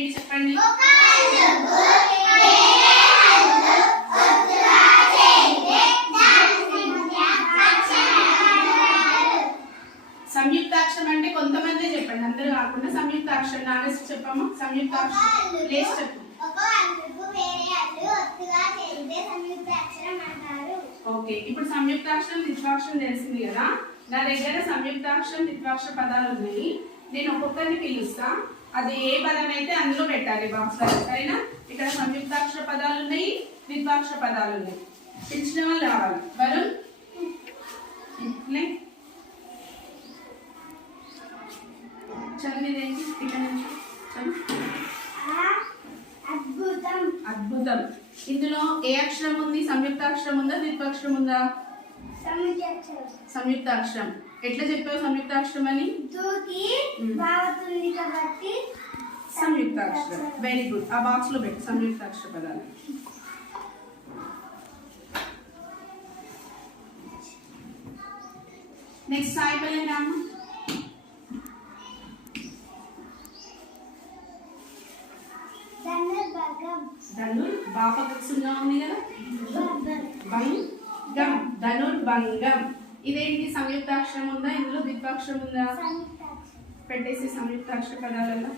ఏంటి చెప్పండి? సంయుక్తాక్షరం అంటే కొంతమంది చెప్పండి, అందరూ కాకుండా. సంయుక్తాక్షరం నానేసి చెప్పమ్మా. సంయుక్తాక్షరం లేచి చెప్పు. ఓకే, ఇప్పుడు సంయుక్తాక్షరం ద్విత్వాక్షరం తెలిసింది కదా. నా దగ్గర సంయుక్తాక్షరం ద్విత్వాక్షర పదాలు ఉన్నాయి. నేను ఒక్కొక్కరిని పిలుస్తా, అది ఏ పదం అయితే అందులో పెట్టాలి బాక్స్. సరేనా? ఇక్కడ సంయుక్తాక్షర పదాలు ఉన్నాయి, ద్విత్వాక్షర పదాలు ఉన్నాయి. పిలిచిన వాళ్ళు రావాలి. వరుణ్ చదివేదేంటి? ఇక్కడ నుంచి అద్భుతం. ఇందులో ఏ అక్షరం ఉంది? సంయుక్తాక్షరం ఉందా ద్విత్వాక్షరం ఉందా? సంయుక్తాక్షరం. ఎట్లా చెప్పావు సంయుక్తాక్షరం అని? సంయుక్తాక్షరం. Very good. ఆ బాక్స్ లో పెట్టు సంయుక్తాక్షర పదాలు. నెక్స్ట్ సాయి పల్లవి రామ. ధనుర్ బాపకృష్ణంగా ఉంది కదా. భంగం, ధనుర్భంగం. ఇదేంటి? సంయుక్తాక్షరం ఉందా ఇందులో ద్విత్వాక్షరం ఉందా? పెట్టేసి సంయుక్తాక్షర పదాలలో.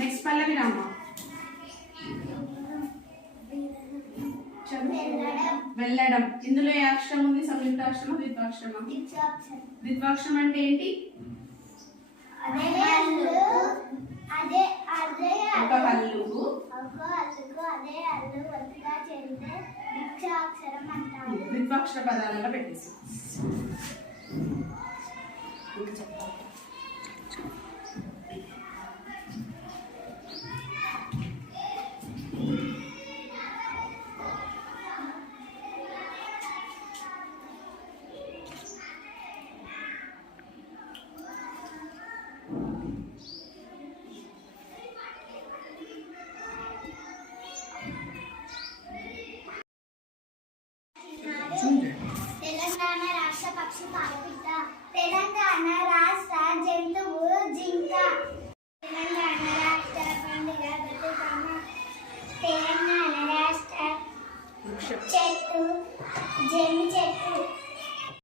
నెక్స్ట్ పల్లవి రామ. వెళ్ళడం. ఇందులో ఏ అక్షరం ఉంది? సంయుక్తాక్షరమా ద్విత్వాక్షరమా? ద్విత్వాక్షరం అంటే ఏంటి? ఒక హల్లుకు ద్విత్వాక్షర పదాలలో పెట్టేసి